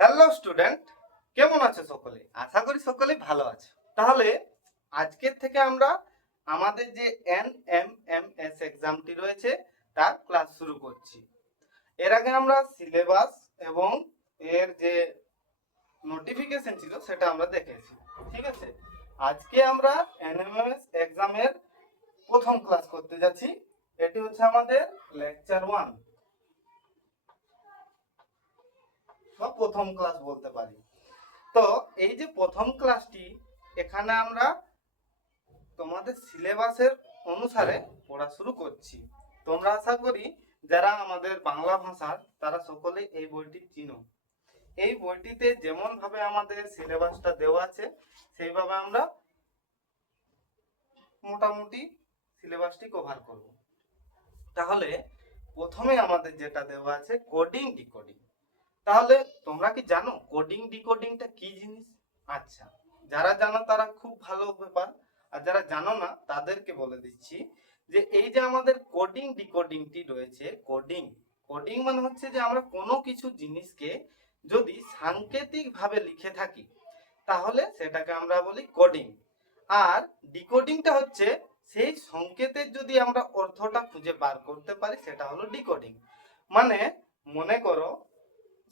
Hello student, কেমন আছো সকলে? আশা করি সকলে ভালো আছো। তাহলে আজকের থেকে আমরা আমাদের যে এনএমএমএস এক্সামটি রয়েছে তার ক্লাস শুরু করছি। এর আগে আমরা সিলেবাস এবং এর যে নোটিফিকেশন ছিল সেটা আমরা দেখেছি, ঠিক আছে। আজকে আমরা এনএমএমএস এক্সামের প্রথম ক্লাস করতে যাচ্ছি। এটি হচ্ছে আমাদের লেকচার 1 বা প্রথম ক্লাস বলতে পারি। তো এই যে প্রথম ক্লাসটি, এখানে আমরা তোমাদের সিলেবাসের অনুসারে পড়া শুরু করছি। তোমরা আশা করি যারা আমাদের বাংলা ভাষার তারা সকলে এই বইটি চিনো। এই বইটিতে যেমন ভাবে আমাদের সিলেবাসটা দেওয়া আছে সেইভাবে আমরা মোটামুটি সিলেবাসটি কভার করব। তাহলে প্রথমে আমাদের যেটা দেওয়া আছে কোডিং ডিকোডিং। তাহলে তোমরা কি জানো কোডিং ডিকোডিংটা কি জিনিস? আচ্ছা, যারা জানো তারা খুব ভালো ব্যাপার, আর যারা জানো না তাদেরকে বলে দিচ্ছি যে এই যে আমাদের কোডিং ডিকোডিংটি রয়েছে, কোডিং কোডিং মানে হচ্ছে যে আমরা কোনো কিছু জিনিসকে যদি সাংকেতিক ভাবে লিখে থাকি তাহলে সেটাকে আমরা বলি কোডিং। আর ডিকোডিংটা হচ্ছে সেই সংকেতের যদি আমরা অর্থটা খুঁজে বার করতে পারি সেটা হলো ডিকোডিং। মানে মনে করো,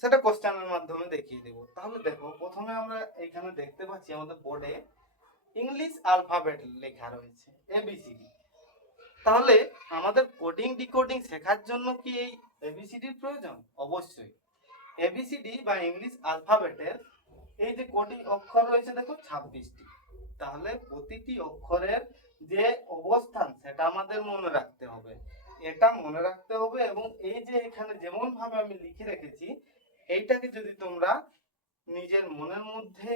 সেটা কোশ্চেনের মাধ্যমে দেখিয়ে দেব। তাহলে দেখো, প্রথমে আমরা এখানে দেখতে পাচ্ছি আমাদের বোর্ডে ইংলিশ অ্যালফাবেট লেখা রয়েছে এবিসিডি। তাহলে আমাদের কোডিং ডিকোডিং শেখার জন্য কি এই এবিসিডির প্রয়োজন? অবশ্যই। এবিসিডি বা ইংলিশ অ্যালফাবেটের এই যে কোডিং অক্ষর রয়েছে দেখো 26টি। তাহলে প্রতিটি অক্ষরের যে অবস্থান সেটা আমাদের মনে রাখতে হবে, এটা মনে রাখতে হবে। এবং এই যে এখানে যেমন ভাবে আমি লিখে রেখেছি এইটাকে যদি তোমরা নিজের মনের মধ্যে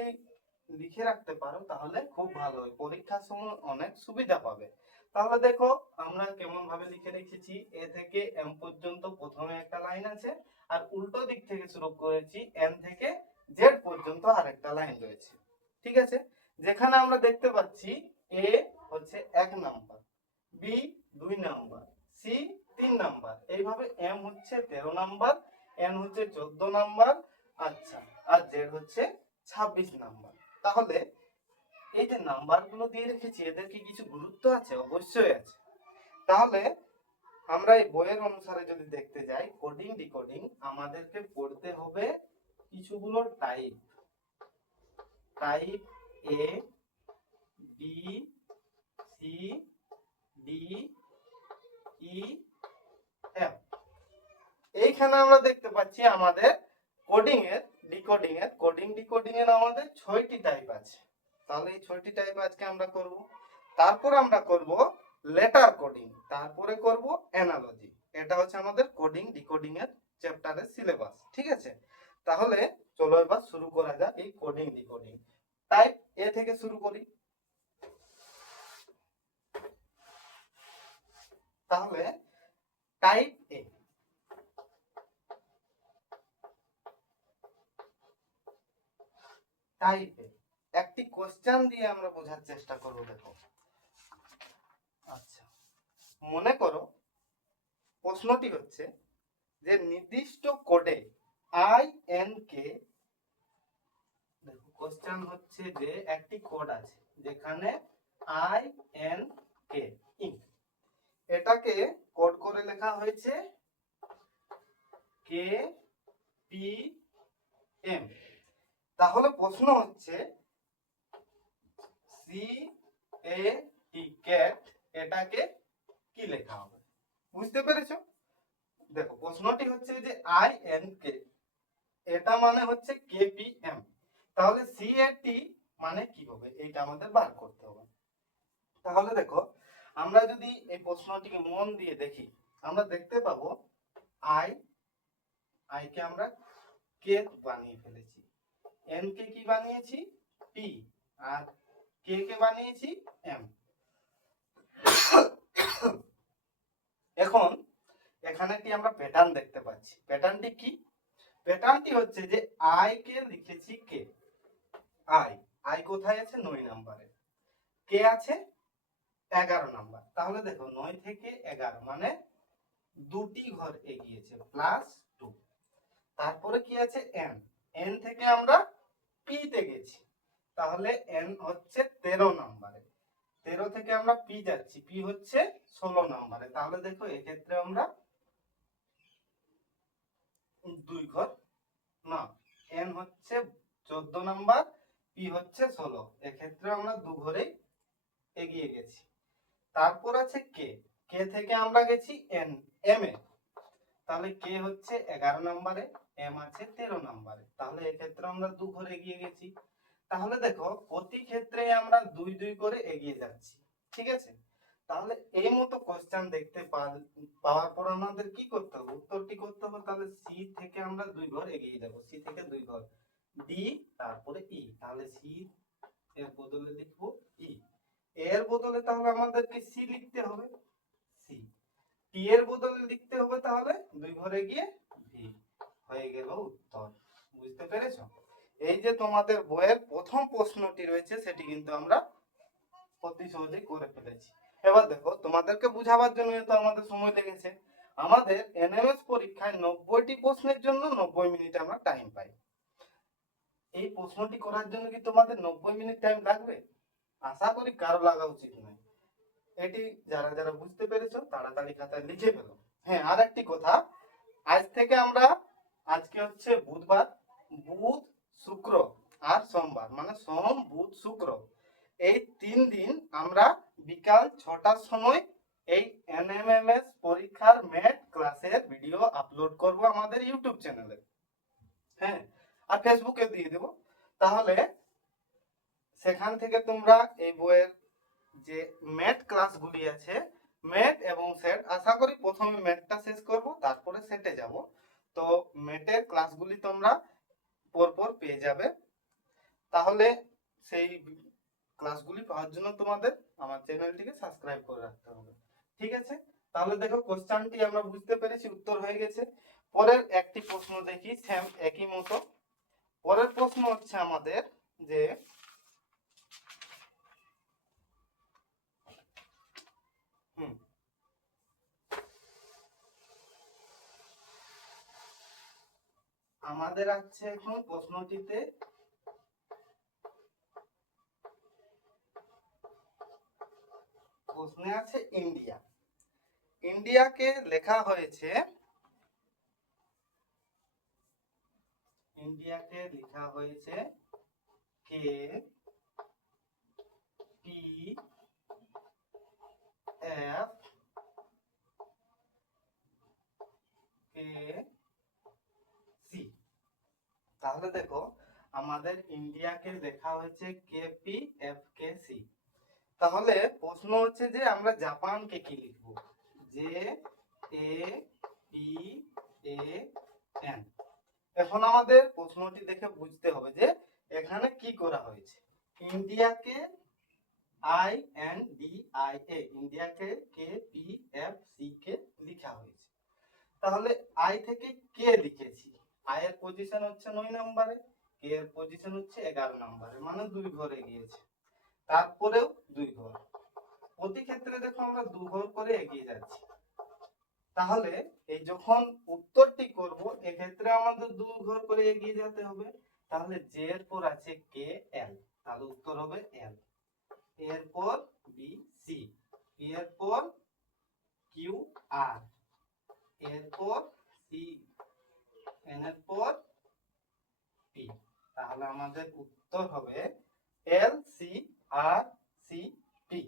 লিখে রাখতে পারো তাহলে খুব ভালো হয়, পরীক্ষার সময় অনেক সুবিধা পাবে। তাহলে দেখো আমরা কেমন ভাবে লিখে রেখেছি, এ থেকে এম পর্যন্ত প্রথমে একটা লাইন আছে, আর উল্টো দিক থেকে শুরু করেছি এন থেকে জেড পর্যন্ত আরেকটা লাইন রয়েছে, ঠিক আছে। যেখানে আমরা দেখতে পাচ্ছি এ হচ্ছে 1 number, B 2 number, C 3 number, এইভাবে এম হচ্ছে 13 নাম্বার, এন হচ্ছে 14 নাম্বার, আচ্ছা, আর জেড হচ্ছে 26 নাম্বার। তাহলে এই যে নাম্বারগুলো দিয়ে রেখেছি এদের কি কিছু গুরুত্ব আছে? অবশ্যই আছে। তাহলে আমরা এই বইয়ের অনুসারে যদি দেখতে যাই কোডিং ডিকোডিং, আমাদেরকে পড়তে হবে কিছুগুলো টাইপ। টাইপ এ, বি, সি, ডি, ই, এফ। এইখানে আমরা দেখতে পাচ্ছি আমাদের কোডিং ডিকোডিং এর আমাদের 6টি টাইপ আছে। তাহলে এই 6টি টাইপ আজকে আমরা করব। তারপর আমরা করব লেটার কোডিং, তারপরে করব অ্যানালজি। এটা হচ্ছে আমাদের কোডিং ডিকোডিং এর চ্যাপ্টারের সিলেবাস, ঠিক আছে। তাহলে চলো এবার শুরু করা যাক এই কোডিং ডিকোডিং। টাইপ এ থেকে শুরু করি। তাহলে টাইপ এ, টাইপে একটি কোশ্চেন দিয়ে আমরা বোঝার চেষ্টা করব। দেখো, আচ্ছা, মনে করো প্রশ্নটি হচ্ছে যে নির্দিষ্ট কোডে আই এন কে, দেখো কোশ্চেন হচ্ছে যে একটি কোড আছে যেখানে আই এন কে ইঙ্ক, এটাকে কোড করে লেখা হয়েছে কে পি এম। তাহলে প্রশ্ন হচ্ছে সি এ টি ক্যাট, এটাকে কি লেখা হবে? বুঝতে পেরেছো? দেখো প্রশ্নটি হচ্ছে যে আই এন কে, এটা মানে হচ্ছে কেপিএম। তাহলে সি এ টি মানে কি হবে এইটা আমাদের বার করতে হবে। তাহলে দেখো আমরা যদি এই প্রশ্নটিকে মন দিয়ে দেখি আমরা দেখতে পাবো আই, আই কে আমরা কে বানিয়ে ফেলেছি, এন কে কি বানিয়েছি পি, আর কে কে বানিয়েছি এম। এখন এখানে কি আমরা প্যাটার্ন দেখতে পাচ্ছি? প্যাটার্নটি কি? প্যাটার্নটি হচ্ছে যে আই কে লিখেছি কে, আই, আই কোথায় আছে? 9 নম্বরে। কে আছে 11 নাম্বার। তাহলে দেখো 9 থেকে 11 মানে দুটি ঘর এগিয়েছে, প্লাস 2। তারপরে কি আছে? এন, এন থেকে আমরা পি তে গেছি, তাহলে এন হচ্ছে 13 নম্বরে। 13 থেকে আমরা পি যাচ্ছি, পি হচ্ছে 16 নম্বরে। তাহলে দেখো এক্ষেত্রে আমরা 2 ঘর না, এন হচ্ছে 14 নাম্বার, পি হচ্ছে 16, এক্ষেত্রে আমরা 2 ঘরে এগিয়ে গেছি। তারপর আছে কে, কে থেকে আমরা গেছি এন এম এ, তাহলে কে হচ্ছে 11 নম্বরে, এম আছে 13 নম্বরে, তাহলে এক্ষেত্রে আমরা 2 ঘরে এগিয়ে গেছি। তাহলে দেখো প্রতি ক্ষেত্রে আমরা 2 2 করে এগিয়ে যাচ্ছি, ঠিক আছে। তাহলে এই মতো কোশ্চেন দেখতে পাওয়ার পর আমাদের কি করতে হবে, উত্তরটি করতে হবে। তাহলে সি থেকে আমরা 2 ঘর এগিয়ে যাব, সি থেকে 2 ঘর, ডি তারপরে ই, তাহলে সি এর বদলে লিখবো ই, এর বদলে তাহলে আমাদেরকে সি লিখতে হবে, সি, টি এর বদলে লিখতে হবে তাহলে 2 ঘরে গিয়ে ভি, হয়ে গেল উত্তর। বুঝতে পেরেছো? এই যে তোমাদের বইয়ের প্রথম প্রশ্নটি রয়েছে সেটি কিন্তু আমরা অতি সহজেই করে ফেলেছি। এবার দেখো তোমাদেরকে বুঝাবার জন্য তো আমাদের সময় লেগেছে। আমাদের এনএমএস পরীক্ষায় 90টি প্রশ্নের জন্য 90 মিনিট আমরা টাইম পাই। এই প্রশ্নটি করার জন্য কি তোমাদের 90 মিনিট টাইম লাগবে? আশা করি কারো লাগা উচিত নয়। এটি যারা যারা বুঝতে পেরেছো তাড়াতাড়ি খাতায় লিখে ফেলো। হ্যাঁ, আর একটি কথা, আজ থেকে আমরা, আজকে হচ্ছে বুধবার, বুধ শুক্র আর সোমবার, মানে সোম বুধ শুক্র, এই 3 দিন আমরা বিকাল 6টার সময় এই এনএমএমএস পরীক্ষার ম্যাথ ক্লাসের ভিডিও আপলোড করব আমাদের ইউটিউব চ্যানেলে। হ্যাঁ, আর ফেসবুকে দিয়ে দেব। তাহলে সেখান থেকে তোমরা এই বইয়ের যে ম্যাথ ক্লাসগুলি আছে, ম্যাথ এবং সেট, আশা করি প্রথমে ম্যাথটা শেষ করব, তারপরে সেটে যাব। তো ম্যাথের ক্লাসগুলি তোমরা পরপর পেয়ে যাবে। তাহলে সেই ক্লাসগুলি পাওয়ার জন্য তোমাদের আমার চ্যানেলটিকে সাবস্ক্রাইব করে রাখতে হবে, ঠিক আছে। তাহলে দেখো কোশ্চেনটি আমরা বুঝতে পেরেছি, উত্তর হয়ে গেছে। পরের একটি প্রশ্ন দেখি, সেম একই মতো। পরের প্রশ্ন হচ্ছে আমাদের যে আমাদের আছে এখন প্রশ্নটিতে প্রশ্নে আছে ইন্ডিয়া। ইন্ডিয়াকে লেখা হয়েছে, ইন্ডিয়াকে লেখা হয়েছে কে পি এফ কে সি। তাহলে দেখো আমাদের ইন্ডিয়াকে লেখা হয়েছে কে পি এফ কে সি। তাহলে প্রশ্ন হচ্ছে যে আমরা জাপানকে কি লিখবো, J A P A N. এখন আমাদের প্রশ্নটি দেখে বুঝতে হবে যে এখানে কি করা হয়েছে। ইন্ডিয়াকে I N D I A, ইন্ডিয়াকে K P F C K লেখা হয়েছে। তাহলে আই থেকে কে লিখেছি, আই এর পজিশন হচ্ছে 9 নম্বরে, কে এর পজিশন হচ্ছে 11 নম্বরে, মানে 2 ঘরে গিয়েছে। তারপরেও 2 ঘর, প্রতি ক্ষেত্রে দেখো আমরা 2 ঘর করে এগিয়ে যাচ্ছি। তাহলে এই যখন উত্তরটি করব এক্ষেত্রে আমাদের 2 ঘর করে এগিয়ে যেতে হবে। তাহলে জে এর পর আছে কে এল, তাহলে উত্তর হবে এল, এরপর বি সি, এরপর কিউ আর, এরপর সি এন, এরপর পি। তাহলে আমাদের উত্তর হবে এল সি আর সি পি,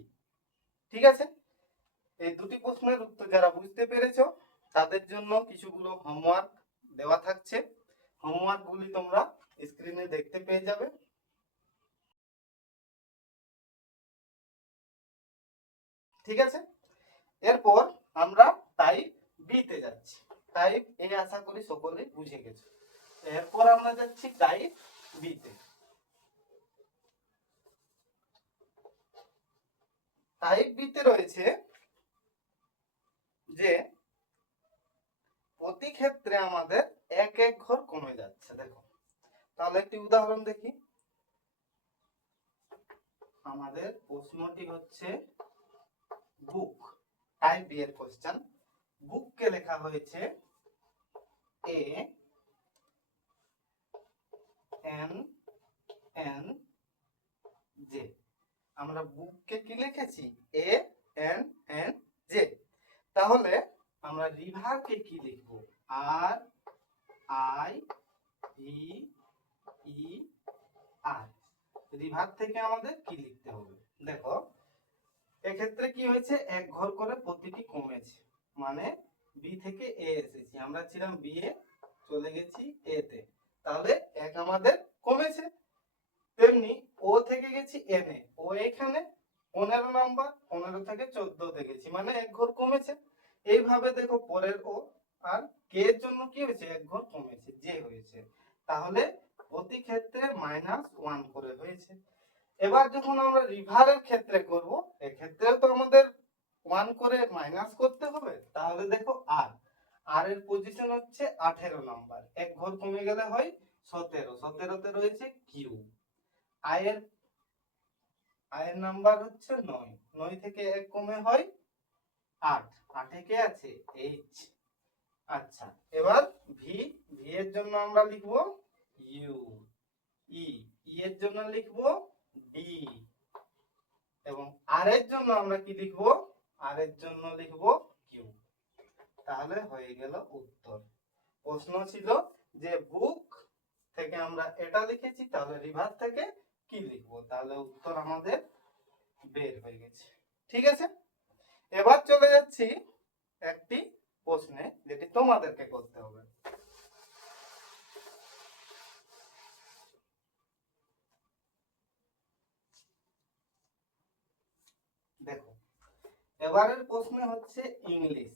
ঠিক আছে। এই দুটি প্রশ্নের উত্তর যারা বুঝতে পেরেছো তাদের জন্য কিছুগুলো হোমওয়ার্ক দেওয়া থাকছে। হোমওয়ার্ক গুলি তোমরা স্ক্রিনে দেখতে পেয়ে যাবে, ঠিক আছে। এরপর আমরা টাইপ বি তে যাচ্ছি। টাইপ এ আশা করি সকলেই বুঝে গেছো। এরপর আমরা যাচ্ছি টাইপ বি তে। টাইপ বি তে রয়েছে যে প্রতি ক্ষেত্রে আমাদের 1 ঘর কমে যাচ্ছে। দেখো তাহলে একটি উদাহরণ দেখি। আমাদের প্রশ্নটি হচ্ছে বুক, টাইপ বি এর কোশ্চেন। বুক কে লেখা হয়েছে এ এন এন জে। আমরা বুককে কি লিখেছি? A N N J. তাহলে আমরা রিভারকে কি লিখব? R I V E R. River থেকে আমাদের কি লিখতে হবে? দেখো এক্ষেত্রে কি হয়েছে, এক ঘর করে প্রতিটি কমেছে, মানে বি থেকে এ এসেছি, আমরা ছিলাম বি এ, চলে গেছি এ তে, তাহলে এক আমাদের কমেছে। তেমনি ও থেকে গেছি এন এ, ও এখানে 15 নাম্বার, 15 থেকে 14 তে গেছি, মানে এক ঘর কমেছে। এইভাবে দেখো পরের ও আর কে এর জন্য কি হয়েছে, এক ঘর কমেছে, যে হয়েছে। তাহলে প্রতি ক্ষেত্রে -1 করে হয়েছে। এবার যখন আমরা রিভারের ক্ষেত্রে করব, এক্ষেত্রেও তো আমাদের 1 করে মাইনাস করতে হবে। তাহলে দেখো আর আর এর পজিশন হচ্ছে 18 নাম্বার, এক ঘর কমে গেলে হয় 17, 17 তে রয়েছে কিউ। আই এর নাম্বার হচ্ছে 9, 9 থেকে এক কমে হয় 8, 8 এ কে আছে? এইচ। আচ্ছা, এবার ভি, ভি এর জন্য আমরা লিখব ইউ, ই, ই এর জন্য লিখব ডি, এবং আর এর জন্য আমরা কি লিখব? আর এর জন্য লিখব কিউ। তাহলে হয়ে গেল উত্তর। প্রশ্ন ছিল যে বুক থেকে আমরা এটা লিখেছি, তাহলে রিভার থেকে কি লিখব? তাহলে উত্তর আমাদের বের হয়ে গেছে। ঠিক আছে, এবার চলে যাচ্ছি একটি প্রশ্নে, যেটি তোমাদেরকে করতে হবে। দেখো এবারের প্রশ্ন হচ্ছে English,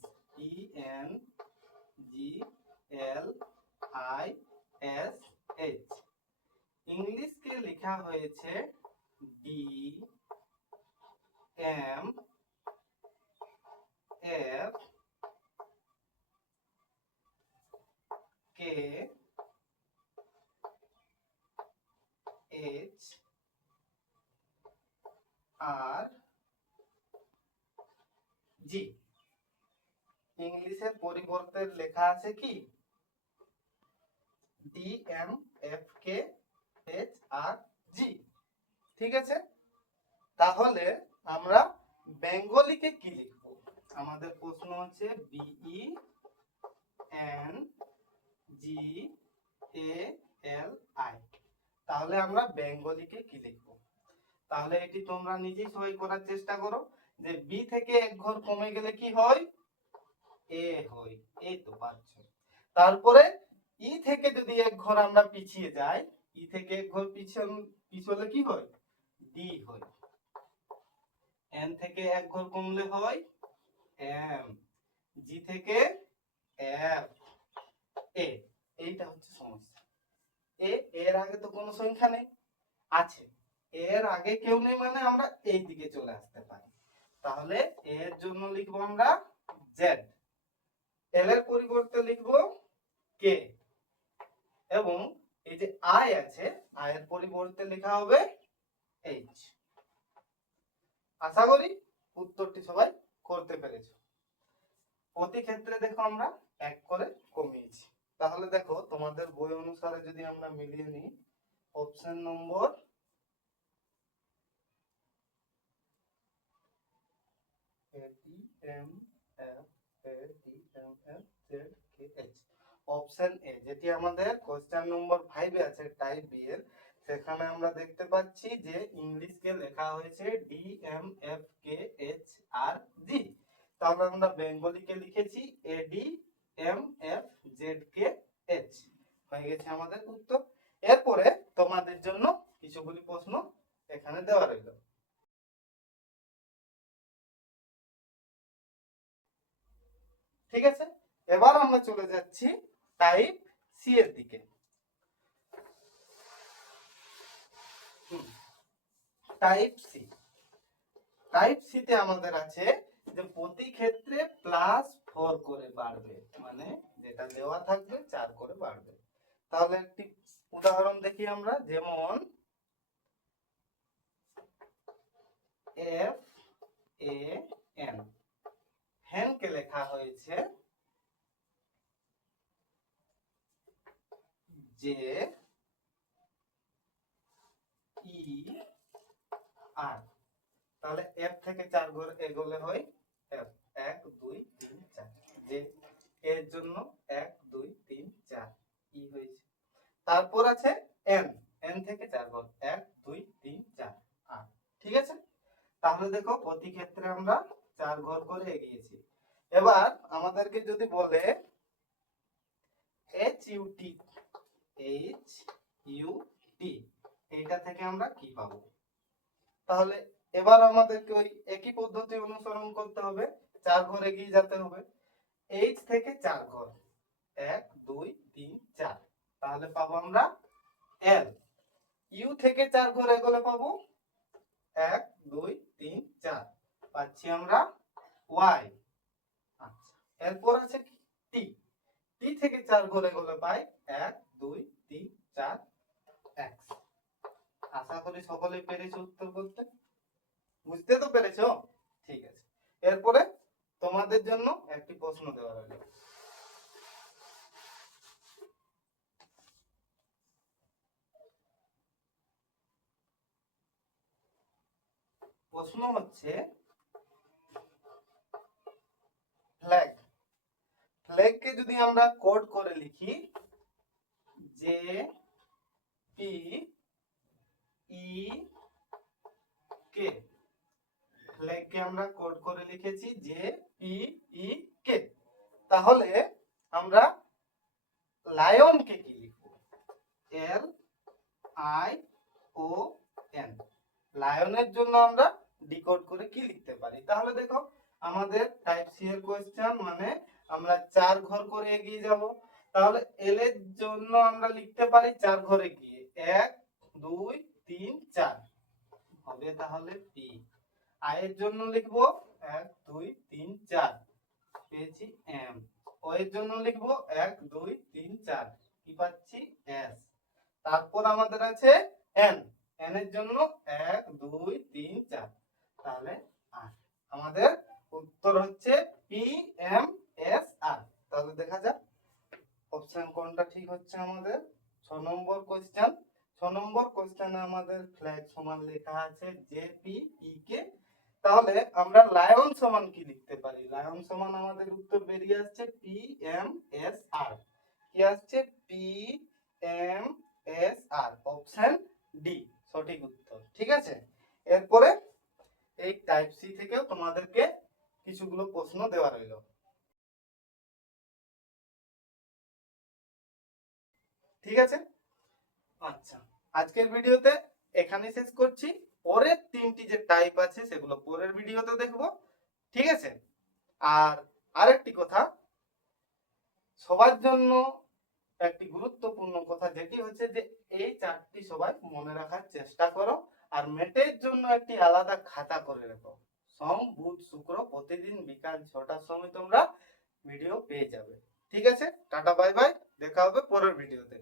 E N G L I S H. ইংলিশকে লেখা হয়েছে D M F K H R G. ইংলিশের পরিবর্তে লেখা আছে কি? D M F K H R G. ঠিক আছে, তাহলে আমরা বেঙ্গলিকে কি লিখব? আমাদের প্রশ্ন হচ্ছে B E N G A L I. তাহলে আমরা বেঙ্গলিকে কি লিখব? তাহলে এটি তোমরা নিজেই সবাই করার চেষ্টা করো, যে বি থেকে এক ঘর কমে গেলে কি হয়? এ হয়, এই তো পাচ্ছো। তারপরে ই থেকে যদি এক ঘর আমরা পিছিয়ে যাই, ই থেকে এক ঘর পিছলে কি হয়? ডি হয়। এন থেকে এক ঘর কমলে হয় এম, জি থেকে এফ, এ। এইটা হচ্ছে সমস্যা। এর আগে তো কোনো সংখ্যা নেই, আছে, এর আগে কেউ নেই, মানে আমরা এই দিকে চলে আসতে পারি। তাহলে এর জন্য লিখবো আমরা জেড, এল এর পরিবর্তে লিখবো কে, এবং এই যে আই আছে, আই এর পরিবর্তে লেখা হবে এইচ। আশা করি উত্তরটি সবাই করতে পেরেছো। প্রতি ক্ষেত্রে দেখো আমরা এক করে কমিয়েছি। তাহলে দেখো তোমাদের বই অনুসারে যদি আমরা মিলিয়ে নিই, অপশন নম্বর অপশন এ, যেটি আমাদের কোশ্চেন নম্বর 5 এ আছে টাইপ বি এর, সেখানে আমরা দেখতে পাচ্ছি যে ইংলিশকে লেখা হয়েছে D M F K H R G. তাহলে আমরা বেঙ্গলিকে লিখেছি A D M F Z K H. হয়ে গেছে আমাদের উত্তর। এরপরে তোমাদের জন্য কিছুগুলি প্রশ্ন এখানে দেওয়া রইল। ঠিক আছে, এবার আমরা চলে যাচ্ছি টাইপ সি এর দিকে। টাইপ সি, টাইপ সি তে আমাদের আছে যে প্রতি ক্ষেত্রে +4 করে বাড়বে, মানে যেটা দেওয়া থাকবে 4 করে বাড়বে। তাহলে একটি উদাহরণ দেখি আমরা, যেমন এফ এ এন, হ্যান কে লেখা হয়েছে জে ই আর, তাহলে এফ থেকে 4 ঘর এগোলে হয় এফ 1 2 3 4, যে এর জন্য 1 2 3 4 ই হয়েছে। তারপর আছে এন, এন থেকে 4 ঘর 1 2 3 4 আর, ঠিক আছে। তাহলে দেখো প্রতি ক্ষেত্রে আমরা 4 ঘর করে এগিয়েছি। এবার আমাদেরকে যদি বলে H U T, H U T, এইটা থেকে আমরা কি পাবো? তাহলে এবার আমাদেরকে ওই একই পদ্ধতি অনুসরণ করতে হবে, 4 ঘর এগিয়ে যেতে হবে। এইচ থেকে 4 ঘর 1 2 3 4, তাহলে পাবো আমরা এল। ইউ থেকে 4 ঘর এগোলে পাবো 1 2 3 4, পাচ্ছি আমরা ওয়াই। আচ্ছা, এরপর আছে কি টি, টি থেকে 4 ঘর এগোলে পাই 1 2 3 4 এক্স। আশা করি সকলেই পেরেছো উত্তর করতে, বুঝতে তো পেরেছো? ঠিক আছে, এরপরে তোমাদের জন্য একটি প্রশ্ন দেওয়া হলো। প্রশ্ন হচ্ছে ফ্ল্যাগ, ফ্ল্যাগকে যদি আমরা কোড করে লিখি জে পি ই কে, ফ্ল্যাগকে আমরা কোড করে লিখেছি জে পি ই কে, তাহলে আমরা লায়নকে কি লিখব? L I O N. লায়নের জন্য আমরা ডিকোড করে কি লিখতে পারি? তাহলে দেখো আমাদের টাইপ সি এর কোশ্চেন, মানে আমরা 4 ঘর করে এগিয়ে যাব। তাহলে এল এর জন্য আমরা লিখতে পারি 4 ঘরে গিয়ে 1 2 3 4 হবে, তাহলে পি। আই এর জন্য লিখব 1 2 3 4, পেয়েছি এম। ও এর জন্য লিখব 1 2 3 4, কি পাচ্ছি এস। তারপর আমাদের আছে এন, এন এর জন্য 1 2 3 4, তাহলে আর। আমাদের উত্তর হচ্ছে পি এম এস আর। তাহলে দেখা যাক অপশন কোনটা ঠিক হচ্ছে আমাদের। 6 নম্বর কোশ্চেন, 6 নম্বর কোশ্চেনে আমাদের ফ্ল্যাগ সমান লেখা আছে জে পি ই কে। তাহলে আমরা লায়ন সমান কি লিখতে পারি? লায়ন সমান আমাদের উত্তর বেরিয়ে আসছে পি এম এস আর। কি আসছে? পি এম এস আর, অপশন ডি সঠিক উত্তর। ঠিক আছে, এরপরে এই টাইপ সি থেকেও তোমাদেরকে কিছুগুলো প্রশ্ন দেওয়া রইল। ঠিক আছে, আচ্ছা আজকের ভিডিওতে এখানে শেষ করছি। পরের 3টি যে টাইপ আছে সেগুলো পরের ভিডিওতে দেখব। ঠিক আছে, আর আরেকটি কথা সবার জন্য, একটি গুরুত্বপূর্ণ কথা, যেটি হচ্ছে যে এই 4টি সবাই মনে রাখার চেষ্টা করো। আর ম্যাথের জন্য একটি আলাদা খাতা করে রাখো। সোম বুধ শুক্র প্রতিদিন বিকাল 6টার সময় তোমরা ভিডিও পেয়ে যাবে। ঠিক আছে, টাটা বাই বাই, দেখা হবে পরের ভিডিওতে।